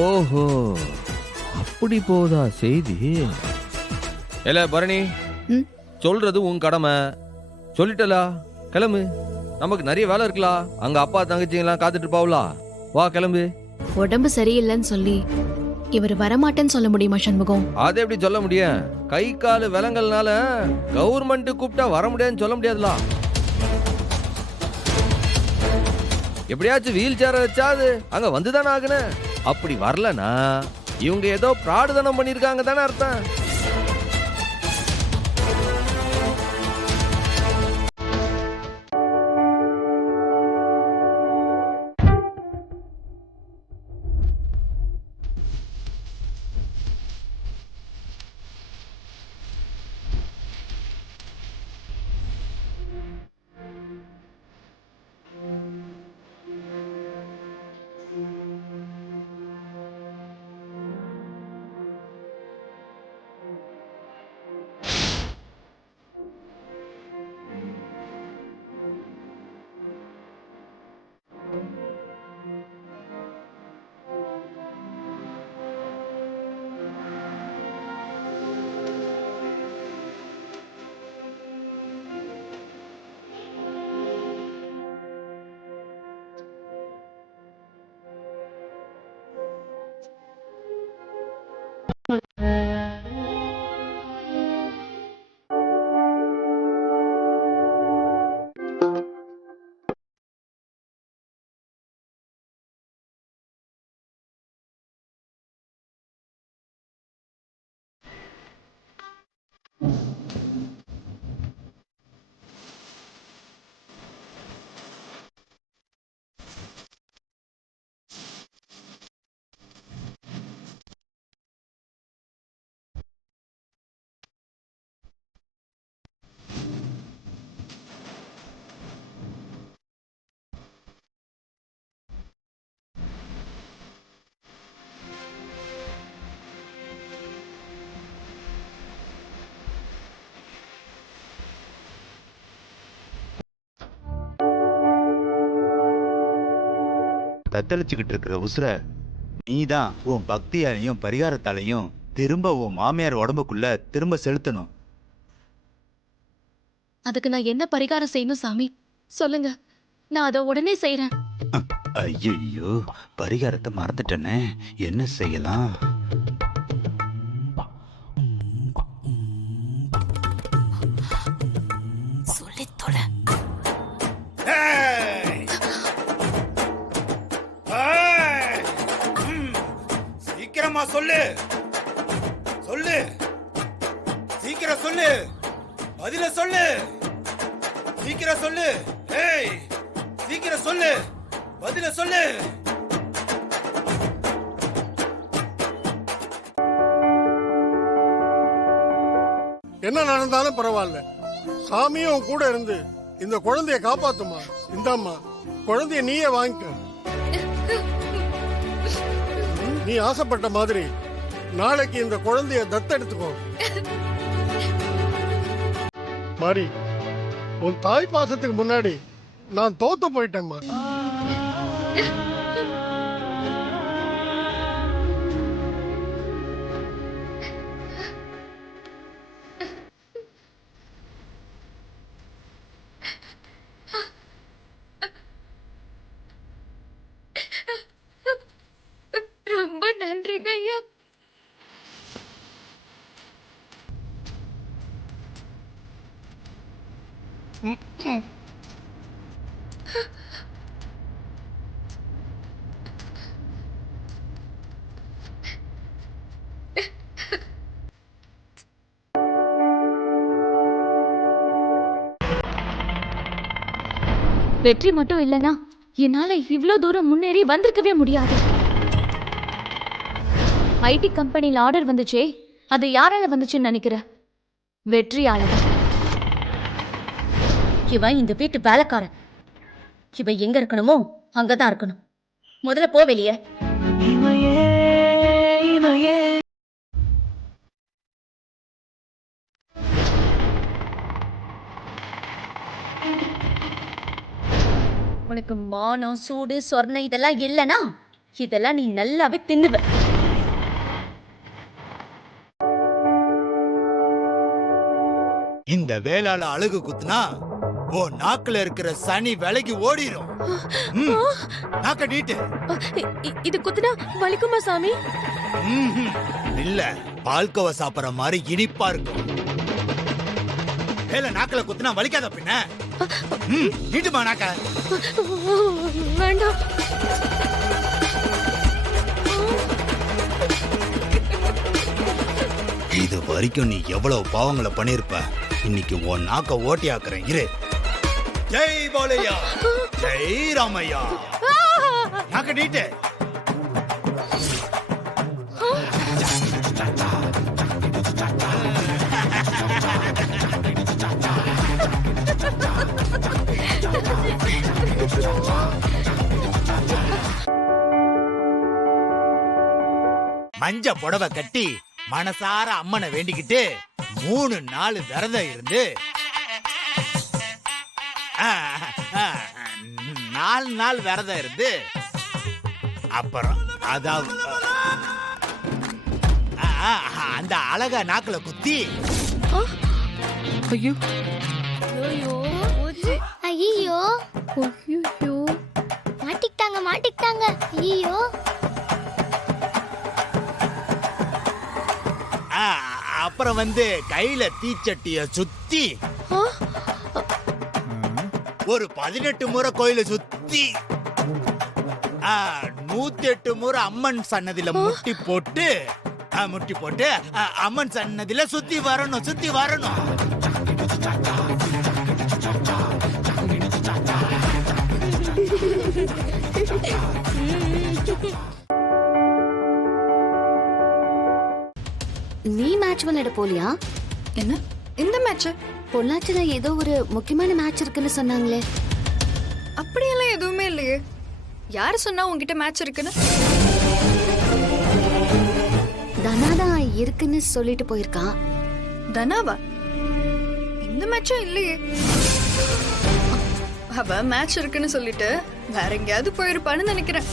ஓஹோ, அப்படி போதா செய்தி? ஏல பரணி, சொல்றது உன் கடமை. சொல்லிட்டலா, கிளம்பு. நமக்கு நிறைய வேலை இருக்கலாம். அங்க அப்பா தங்கச்சி எல்லாம் காத்துட்டு இருப்பாவுலா. வா கிளம்பு. உடம்பு சரியில்லைன்னு சொல்லி இவர் வரமாட்டேன்னு சொல்ல முடியுமா சண்முகம்? அதை எப்படி சொல்ல முடியும்? கை காலு விலங்கல்னால கவர்மெண்ட் கூப்பிட்டா வர முடியாதுன்னு சொல்ல முடியாதுல. எப்படியாச்சும் வீல் சேர வச்சாது அங்க வந்துதானே ஆகுன. அப்படி வரலனா இவங்க ஏதோ பிராடுதனம் பண்ணிருக்காங்க தானே அர்த்தம். தத்தளிச்சுக்கிட்டு இருக்கிற உசுர நீதான் உன் பக்தியாலையும் பரிகாரத்தாலையும் திரும்ப உன் மாமியார் உடம்புக்குள்ள திரும்ப செலுத்தணும். அதுக்கு நான் என்ன பரிகாரம் செய்யணும் சாமி? சொல்லுங்க, நான் அதை உடனே செய்யறேன். ஐயோ, பரிகாரத்தை மறந்துட்டேனே, என்ன செய்யலாம்? சொல்லித்தோட. சீக்கிரமா சொல்லு, சொல்லு, சீக்கிரம் சொல்லு, பதில சொல்லு, சீக்கிரம் சொல்லு, ஏய் சீக்கிரம் சொல்லு, பதில சொல்லு. என்ன நடந்தாலும் பரவாயில்ல, சாமியும் கூட இருந்து இந்த குழந்தைய காப்பாத்துமா. இந்தாம்மா, குழந்தைய நீயே வாங்கிக்க. நீ ஆசைப்பட்ட மாதிரி நாளைக்கு இந்த குழந்தைய தத்தெடுத்துக்கோ. மாரி, உன் தாய் பாசத்துக்கு முன்னாடி நான் தோத்து போயிட்டேம்மா. ரொம்ப நன்றிங்க ஐயா. வெற்றி மட்டும் இல்லைன்னா என்னால இவ்ளோ தூரம் முன்னேறி வந்திருக்கவே முடியாது. ஐடி கம்பெனியில் ஆர்டர் வந்துச்சே, அது யாரால வந்துச்சுன்னு நினைக்கிற? வெற்றியால. இவன் இந்த வீட்டு வேலைக்காரன். இவன் எங்க இருக்கணுமோ அங்கதான் இருக்கணும். முதல்ல போ வெளியே. உனக்கு மானம் சூடு சொர்ணம் இதெல்லாம் இல்லைனா இதெல்லாம் நீ நல்லாவே தின்னுவ. இந்த வேளால அழகு குத்துனா ஓ நாக்குல இருக்கிற சனி விலகி ஓடிரும். நாக்க நீட்டு. இது குத்துனா வலிக்குமா சாமி? இல்ல, பால்கோவா சாப்பிடுற மாதிரி இனிப்பா இருக்கும். வேலை நாக்குல குத்துனா வலிக்காத பின்ன. நீட்டுமா நாக்க. வேண்டாம். இது வரைக்கும் நீ எவ்வளவு பாவங்களை பண்ணிருப்ப. இன்னைக்கு உன் நாக்க ஓட்டி ஆக்குறேன் இரு. ஜெய் போலையா, ஜெய் ராமையா. நாக்க நீட்டு. மஞ்ச புடவை கட்டி மனசார அம்மனை வேண்டிக்கிட்டு 3 நாள் விரதம் இருந்து 4 நாள் விரதம் இருந்து அப்புறம் அதாவது அந்த அழகா நாக்குல குத்தி ஐயோ ஐயோ மாட்டிக்கிட்டாங்க ஐயோ. அப்புறம் வந்து கையில தீச்சட்டிய சுத்தி ஒரு 18 முறை கோயில சுத்தி 108 முறை அம்மன் சன்னதியில முட்டி போட்டு அம்மன் சன்னதியில சுத்தி வரணும். நீ மேட்ச் விளையாட போலியா? என்ன இந்த மேட்ச்? பொள்ளாச்சில ஏதோ ஒரு முக்கியமான மேட்ச் இருக்குன்னு சொன்னாங்களே. அப்படியெல்லாம் எதுவுமே இல்லையே. யாரு சொன்னா உன்கிட்ட மேட்ச் இருக்குன்னு? தனாதா இருக்குன்னு சொல்லிட்டு போயிருக்கா. தனாவா? இந்த மேட்சும் இல்லையே. அவ மேட்ச் இருக்குன்னு சொல்லிட்டு வேற எங்கேயாவது போயிருப்பான்னு நினைக்கிறேன்.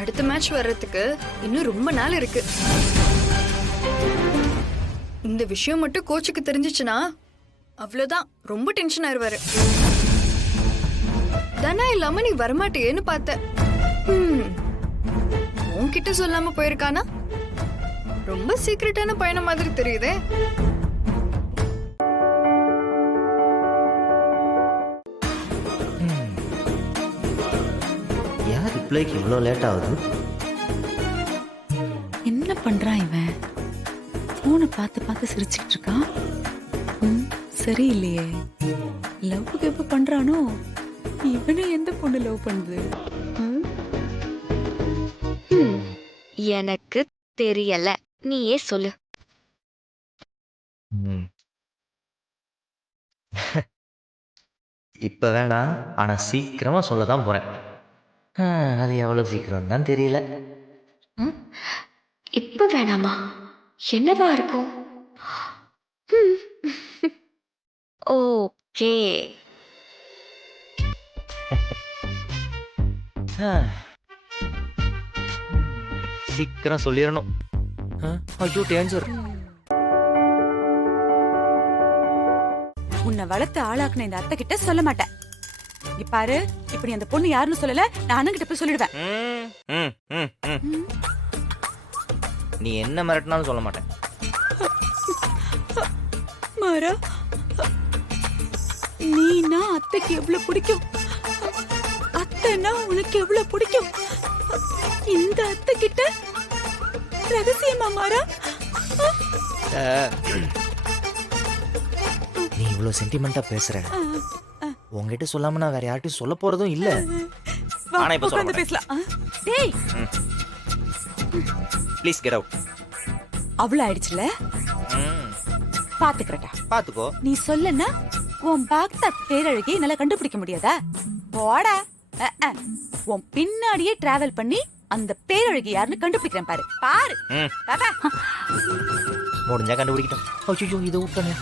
அடுத்த மேட்ச் வர்றதுக்கு இன்னும் ரொம்ப நாள் இருக்கு. இந்த விஷயம் மட்டும் கோச்சுக்கு தெரிஞ்சிச்சுன்னா அவ்வளவுதான், ரொம்ப டென்ஷன் ஆயிருவாரு. தனா இல்லாம நீ வரமாட்டேன்னு பார்த்த. உன்கிட்ட சொல்லாம போயிருக்கானா? ரொம்ப சீக்ரெட்டான பயணம் மாதிரி தெரியுதே. ஏன் ரிப்ளைக்கு இவ்வளோ லேட் ஆகுது? என்ன பண்றான் இவன்? போனை பார்த்து சிரிச்சுட்டு இருக்கான். சரியில்லையே. லவ் எப்ப பண்றானோ? இவனை எந்த பொண்ணு லவ் பண்ணுது? எனக்கு தெரியல, நீயே சொல்லு. இப்ப வேணாம், ஆனா சீக்கிரமா சொல்லதான் போறேன். அது எவ்வளவு சீக்கிரம் தான் தெரியல. இப்ப வேணாமா? என்னவா இருக்கும்? ஓகே. சீக்கிரம் சொல்லிடணும். ஐயோ டேஞ்சர். உன்னை வளர்த்து ஆளாக்குன இந்த அத்தை கிட்ட சொல்ல மாட்டேன். இங்க பாரு, இப்படி அந்த பொண்ணு யாருன்னு சொல்லல, நான் அண்ணன் கிட்ட போய் சொல்லிடுவேன். நீ என்ன மிரட்டினாலும் சொல்ல மாட்டேன். மாறா, நீனா அத்தைக்கு எவ்வளவு பிடிக்கும், அத்தைனா உனக்கு எவ்வளவு பிடிக்கும். இந்த அத்தை கிட்ட ரகசியமா மாறா? நீ இவ்வளவு சென்டிமெண்டா பேசுற. உங்ககிட்ட சொல்லாம நான் வேற யார்கிட்டயும் சொல்ல போறதும் இல்ல. ஆனா இப்ப சொல்ல பேசலாம். டேய், ப்ளீஸ் கெட் அவுட். அவ்வளவு ஆயிடுச்சுல, பாத்துக்கிறடா. பாத்துக்கோ. நீ சொல்லனா உன் பாக்தா பேரழகி என்னால கண்டுபிடிக்க முடியாதா? போடா. உன் பின்னாடியே டிராவல் பண்ணி அந்த பேரழகி யாருன்னு கண்டுபிடிக்கிறேன் பாரு. பாரு. முடிஞ்சா கண்டுபிடிக்கிட்டோம். ஐயோ இதை விட்டனே.